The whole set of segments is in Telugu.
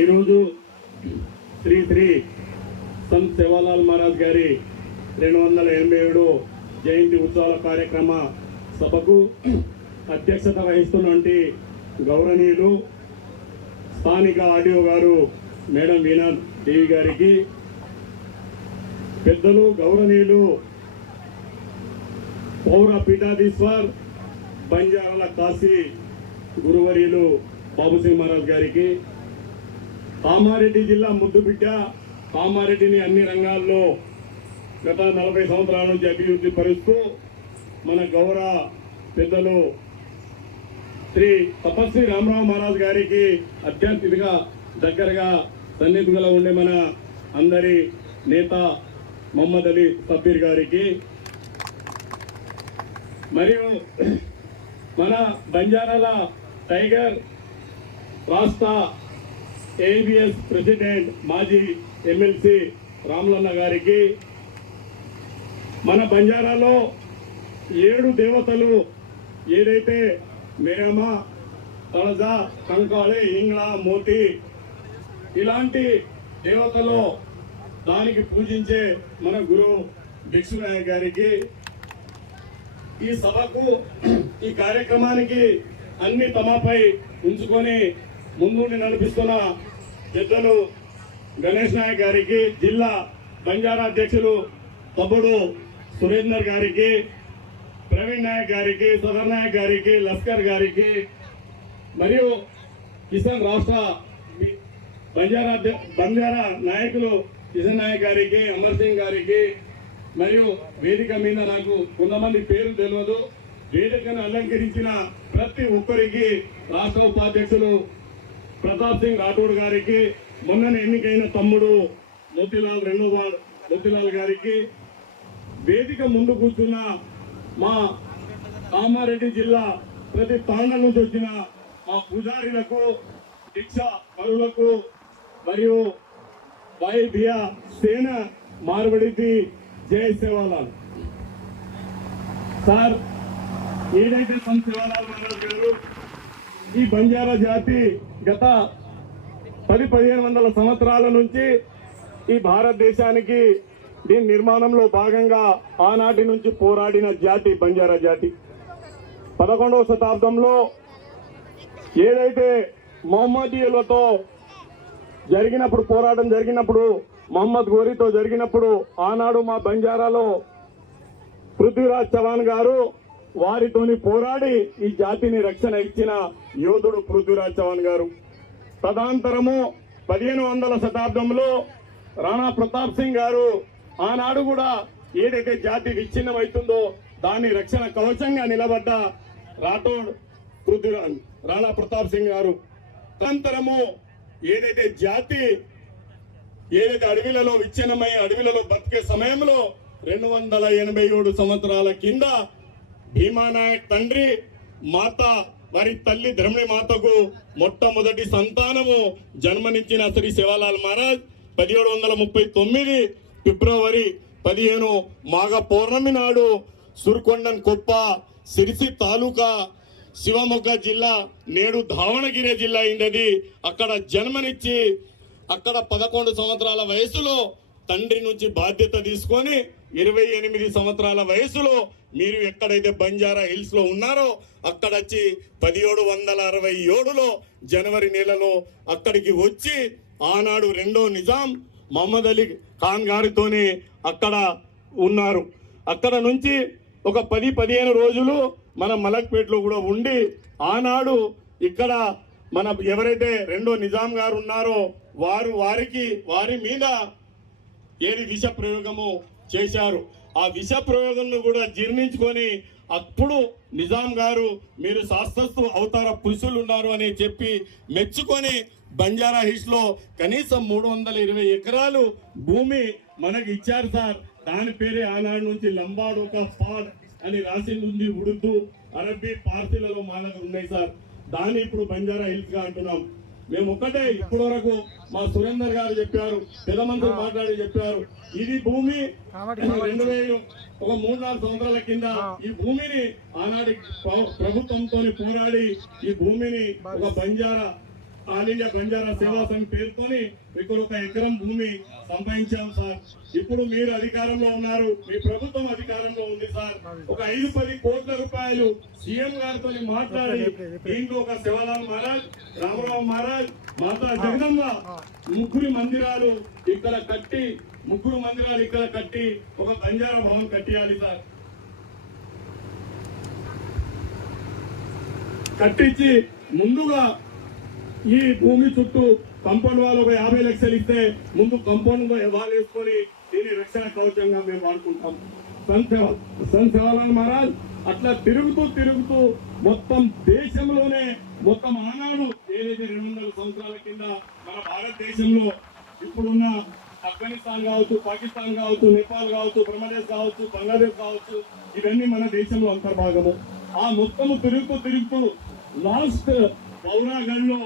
ఈరోజు శ్రీ శ్రీ సంత్ సేవాలాల్ మహారాజ్ గారి 287 జయంతి ఉత్సవాల కార్యక్రమ సభకు అధ్యక్షత వహిస్తున్నటువంటి గౌరవనీయులు స్థానిక ఆర్డీఓ గారు మేడం వీణా దేవి గారికి, పెద్దలు గౌరవనీయులు పౌర పీఠాధీశ్వర్ బంజారాల కాశీ గురువర్యులు బాబుసింగ్ మహారాజ్ గారికి, కామారెడ్డి జిల్లా ముద్దుబిడ్డ, కామారెడ్డిని అన్ని రంగాల్లో గత 40 సంవత్సరాల నుంచి అభివృద్ధి పరుస్తూ మన గౌరవ పెద్దలు శ్రీ తపస్వి రామరావు మహారాజ్ గారికి అత్యంతగా దగ్గరగా సన్నిధిగా ఉండే మన అందరి నేత మొహమ్మద్ అలీ సబ్బీర్ గారికి, మరియు మన బంజారాల టైగర్ రాష్ట్ర ఏబిఎస్ ప్రెసిడెంట్ మాజీ ఎమ్మెల్సీ రాములన్న గారికి, మన బంజారాలో 7 దేవతలు ఏదైతే మేరమ, తలజ, కంకాళి, ఇంగ్లా, మోతి ఇలాంటి దేవతలు దానికి పూజించే మన గురువు భిక్షు నాయక్ గారికి, ఈ సభకు ఈ కార్యక్రమానికి అన్ని తమపై ఉంచుకొని ముందుండి నడిపిస్తున్న పెద్దలు గణేష్ నాయక్ గారికి, జిల్లా బంజారా అధ్యక్షులు తమ్ముడు సురేందర్ గారికి, ప్రవీణ్ నాయక్ గారికి, సదర్ నాయక్ గారికి, లస్కర్ గారికి, మరియు కిసాన్ రాష్ట్ర బంజారా నాయకులు కిషన్ నాయక్ గారికి, అమర్ సింగ్ గారికి, మరియు వేదిక మీద నాకు కొంతమంది పేరు తెలియదు, వేదికను అలంకరించిన ప్రతి ఒక్కరికి, రాష్ట్ర ఉపాధ్యక్షులు ప్రతాప్ సింగ్ రాఠోడ్ గారికి, మొన్న ఎన్నికైన తమ్ముడు మోతీలాల్ గారికి, వేదిక ముందు కూర్చున్న మా కామారెడ్డి జిల్లా ప్రతి తాండ నుంచి వచ్చిన మా పూజారులకు, దీక్ష పరులకు, మరియు వాయువ్య సేన మార్వడిది జై సేవాలాల్ సార్. ఏదైతే సంత్ సేవాలాల్ మహారాజ్ గారు ఈ బంజారా జాతి గత 10-1500 సంవత్సరాల నుంచి ఈ భారతదేశానికి దీని నిర్మాణంలో భాగంగా ఆనాటి నుంచి పోరాడిన జాతి బంజారా జాతి. 11వ శతాబ్దంలో ఏదైతే మొహమ్మదీయులతో జరిగినప్పుడు పోరాటం జరిగినప్పుడు, మహమ్మద్ గోరీతో జరిగినప్పుడు, ఆనాడు మా బంజారాలో పృథ్వీరాజ్ చవాన్ గారు వారితోని పోరాడి ఈ జాతిని రక్షణ ఇచ్చిన యోధుడు పృథ్వీరాజ్ చవాన్ గారు. తదనంతరము 1500వ శతాబ్దంలో రాణా ప్రతాప్ సింగ్ గారు ఆనాడు కూడా ఏదైతే జాతి విచ్ఛిన్నమవుతుందో దాన్ని రక్షణ కవచంగా నిలబడ్డ రాఠోడ్ రాణా ప్రతాప్ సింగ్ గారు. తదనంతరము ఏదైతే జాతి అడవిలలో విచ్ఛిన్నమై అడవిలలో బతికే సమయంలో 287 సంవత్సరాల కింద భీమానాయక్ తండ్రి మాత వారి తల్లి ధర్మణి మాతకు మొట్టమొదటి సంతానము జన్మనిచ్చిన శ్రీ సేవాలాల్ మహారాజ్ 1739 ఫిబ్రవరి 15 మాఘ పౌర్ణమి నాడు సుర్కొండన్ కొప్ప సిరిసి తాలూకా శివమొగ్గ జిల్లా నేడు దావణగిరి జిల్లా అయింది. అక్కడ జన్మనిచ్చి అక్కడ 11 సంవత్సరాల వయసులో తండ్రి నుంచి బాధ్యత తీసుకొని 28 సంవత్సరాల వయసులో మీరు ఎక్కడైతే బంజారా హిల్స్ లో ఉన్నారో అక్కడ వచ్చి 1767లో జనవరి నెలలో అక్కడికి వచ్చి ఆనాడు 2వ నిజాం మహమ్మద్ అలీ ఖాన్ గారితోనే అక్కడ ఉన్నారు. అక్కడ నుంచి ఒక 10-15 రోజులు మన మలక్పేటలో కూడా ఉండి ఆనాడు ఇక్కడ మన ఎవరైతే 2వ నిజాం గారు ఉన్నారో వారి మీద ఏది విష ప్రయోగము చేశారు. ఆ విష ప్రయోగంను కూడా జీర్ణించుకొని అప్పుడు నిజాం గారు మీరు శాస్త్రస్తు అవతార పురుషులు ఉన్నారు అని చెప్పి మెచ్చుకొని బంజారా హిల్స్ లో కనీసం 320 ఎకరాలు భూమి మనకి ఇచ్చారు సార్. దాని పేరే ఆనాడు నుంచి లంబాడు ఒక పాడ్ అని రాసింది ఉంది. ఉర్దూ, అరబీ, పార్సీలలో మా దగ్గర ఉన్నాయి సార్. దాన్ని ఇప్పుడు బంజారా హిల్స్ గా అంటున్నాం. మేము ఒక్కటే ఇప్పటి వరకు మా సురేందర్ గారు చెప్పారు, పెద్ద మంత్రి మాట్లాడి చెప్పారు, ఇది భూమి 2000 ఒక 3-4 సంవత్సరాల కింద ఈ భూమిని ఆనాటి ప్రభుత్వంతో పోరాడి ఈ భూమిని ఒక బంజారా ఆల్ ఇండియా బంజారా సేవా సంఘ్ పేరుతోని ఇక్కడ ఒక ఎకరం భూమి సంపాదించాం సార్. ఇప్పుడు మీరు అధికారంలో ఉన్నారు, మీ ప్రభుత్వం అధికారంలో ఉంది సార్. ఒక 5-10 కోట్ల రూపాయలు సీఎం గారితో మాట్లాడి దీంట్లో ఒక శివలాల్ మహారాజ్, రామరావు మహారాజ్, మాతా జగదమ్మ ముగ్గురు మందిరాలు ఇక్కడ కట్టి ఒక బంజారా భవన్ కట్టియాలి సార్. కట్టించి ముందుగా ఈ భూమి చుట్టూ కంపౌండ్ వాళ్ళు ఒక 50 లక్షలు ఇస్తే ముందు కంపౌండ్ వాళ్ళు వేసుకొని దీన్ని రక్షణ కవచంగా మేము వాడుకుంటాం. సంత్ సేవాలాల్ మహారాజ్ అట్లా తిరుగుతూ మొత్తం దేశంలోనే మొత్తం ఆనాడు ఏదైతే 200 సంవత్సరాల కింద మన భారతదేశంలో ఇప్పుడున్న ఆఫ్ఘనిస్తాన్ కావచ్చు, పాకిస్తాన్ కావచ్చు, నేపాల్ కావచ్చు, బ్రహ్మదేశ్ కావచ్చు, బంగ్లాదేశ్ కావచ్చు, ఇవన్నీ మన దేశంలో అంతర్భాగము. ఆ మొత్తము తిరుగుతూ లాస్ట్ పౌరాగఢ్ లో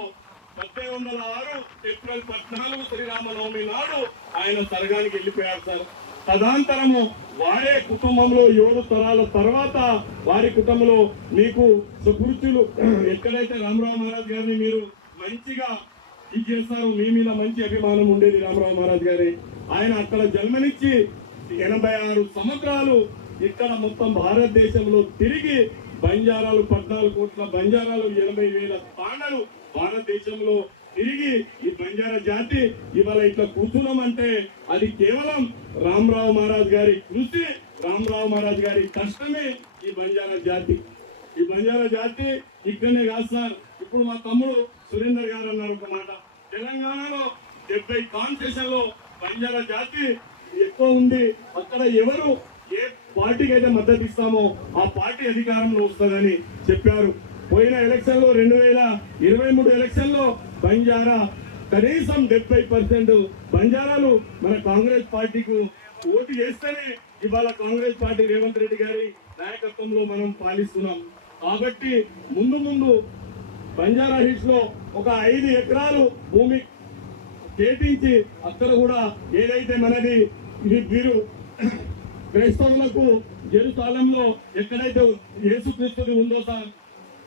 1806 ఏప్రిల్ 14 శ్రీరామనవమి నాడు ఆయన స్వర్గానికి వెళ్ళిపోయారు సార్. తదాంతరము వారే కుటుంబంలో 7 తరాల తర్వాత వారి కుటుంబంలో మీకు సుకృతులు ఎక్కడైతే రామరావు మహారాజ్ గారిని మీరు మంచిగా ఇది చేస్తారు, మీ మీద మంచి అభిమానం ఉండేది రామరావు మహారాజ్ గారి. ఆయన అక్కడ జన్మనిచ్చి 86 సంవత్సరాలు ఇక్కడ మొత్తం భారతదేశంలో తిరిగి బంజారాలు 14 కోట్ల బంజారాలు 80,000 తాండలు భారతదేశంలో తిరిగి ఈ బంజారా జాతి ఇవాళ ఇట్లా కూర్చున్నామంటే అది కేవలం రామరావు మహారాజ్ గారి కృషి, రామరావు మహారాజ్ గారి కష్టమే ఈ బంజారా జాతి. ఈ బంజారా జాతి ఇక్కడనే కాదు సార్. ఇప్పుడు మా తమ్ముడు సురేందర్ గారు అన్నారు ఒక మాట, తెలంగాణలో 70 కాన్స్టిట్యూషన్ లో బంజారా జాతి ఎక్కువ ఉంది. అక్కడ ఎవరు ఏ పార్టీకి అయితే మద్దతు ఇస్తామో ఆ పార్టీ అధికారంలో వస్తుందని చెప్పారు. పోయిన ఎలక్షన్ లో 2023 ఎలక్షన్ లో బంజారా కనీసం 70% బంజారాలు మన కాంగ్రెస్ పార్టీకి ఓటు చేస్తేనే ఇవాళ కాంగ్రెస్ పార్టీ రేవంత్ రెడ్డి గారి నాయకత్వంలో మనం పాలిస్తున్నాం. కాబట్టి ముందు బంజారా హిల్స్ లో ఒక 5 ఎకరాలు భూమి కేటాయించి అక్కడ కూడా ఏదైతే మనది ఇది వీరు క్రైస్తవులకు జెరూసలేంలో ఎక్కడైతే యేసుక్రీస్తుది ఉందో సార్,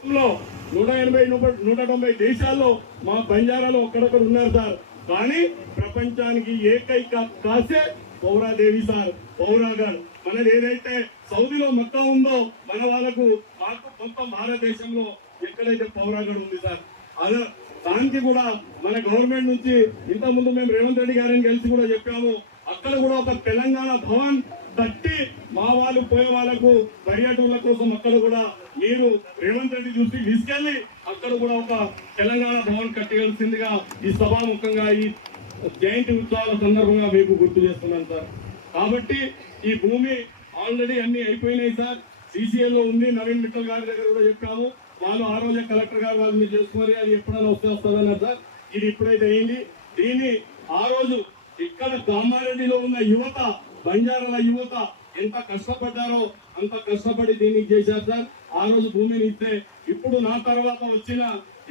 180-190 దేశాల్లో మా బంజారాలో ఒక్కడొక్కడు ఉన్నారు సార్. కానీ ప్రపంచానికి ఏకైక కాసే పౌరాదేవి సార్, పౌరాగఢ్. మనది ఏదైతే సౌదీలో మక్కా ఉందో మన వాళ్ళకు మాకు మొత్తం భారతదేశంలో ఎక్కడైతే పౌరాగఢ్ ఉంది సార్, అదే దానికి కూడా మన గవర్నమెంట్ నుంచి ఇంత ముందు మేము రేవంత్ రెడ్డి గారిని కలిసి కూడా చెప్పాము. అక్కడ కూడా ఒక తెలంగాణ భవన్ కట్టి మా వాళ్ళు పోయే వాళ్ళకు పర్యటనల కోసం అక్కడ కూడా మీరు రేవంత్ రెడ్డి దృష్టికి తీసుకెళ్లి అక్కడ కూడా ఒక తెలంగాణ భవన్ కట్టగలిసిందిగా ఈ సభాముఖంగా ఈ జయంతి ఉత్సవాల సందర్భంగా మీకు గుర్తు చేస్తున్నాను సార్. కాబట్టి ఈ భూమి ఆల్రెడీ అన్ని అయిపోయినాయి సార్. CCL లో ఉంది. నవీన్ మిట్టల్ గారి దగ్గర కూడా చెప్పాము. వాళ్ళు ఆ రోజే కలెక్టర్ గారు వాళ్ళు మీరు చేసుకుని అది ఎప్పుడైనా వస్తుందన్నారు సార్. ఇది ఇప్పుడైతే అయింది. దీన్ని ఆ రోజు ఇక్కడ కామారెడ్డిలో ఉన్న యువత, బంజారాల యువత ఎంత కష్టపడ్డారో అంత కష్టపడి దీన్ని చేశారు సార్. ఆ రోజు భూమిని ఇస్తే ఇప్పుడు నా తర్వాత వచ్చిన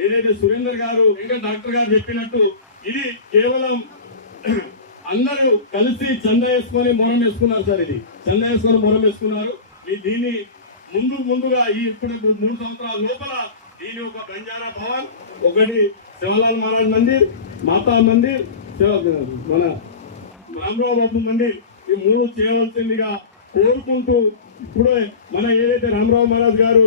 ఏదైతే సురేందర్ గారు వెంకట డాక్టర్ గారు చెప్పినట్టు ఇది కేవలం అందరూ కలిసి చందా వేసుకొని మొరం వేసుకున్నారు సార్. ఇది చందా వేసుకొని మొరం వేసుకున్నారు. దీన్ని ముందుగా ఈ ఇప్పుడు 3 సంవత్సరాల లోపల దీని ఒక బంజారా భవన్, ఒకటి శివలాల్ మహారాజ్ మందిర్, మాతా మందిర్, మన రామరావు బాబు మందిర్, ఈ 3 చేయవలసిందిగా కోరుకుంటూ ఇప్పుడే మన ఏదైతే రామరావు మహారాజ్ గారు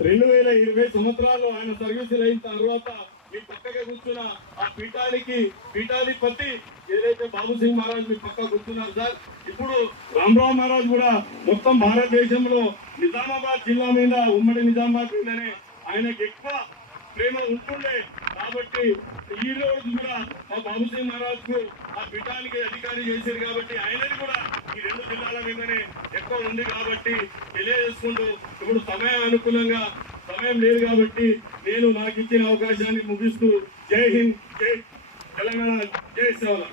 2020 సంవత్సరాల్లో ఆయన సర్వీసులు అయిన తర్వాత మీ పక్కగా కూర్చున్న ఆ పీఠాధిపతి ఏదైతే బాబు సింగ్ మహారాజ్ మీ పక్క కూర్చున్నారు సార్. ఇప్పుడు రామరావు మహారాజ్ కూడా మొత్తం భారతదేశంలో నిజామాబాద్ జిల్లా మీద, ఉమ్మడి నిజామాబాద్ మీదనే ఆయనకు ఎక్కువ ప్రేమ ఉంటుండే. కాబట్టి ఈ రోజు కూడా మా బాబు సింగ్ మహారాజ్ కు ఆ పీఠానికి అధికారి చేశారు. కాబట్టి ఆయనది కూడా ఈ 2 జిల్లాల మీదనే ఎక్కువ ఉంది. కాబట్టి తెలియజేసుకుంటూ ఇప్పుడు అనుకూలంగా సమయం లేదు కాబట్టి నేను నాకు ఇచ్చిన అవకాశాన్ని ముగిస్తూ జై హింద్, జై తెలంగాణ, జై సేవల.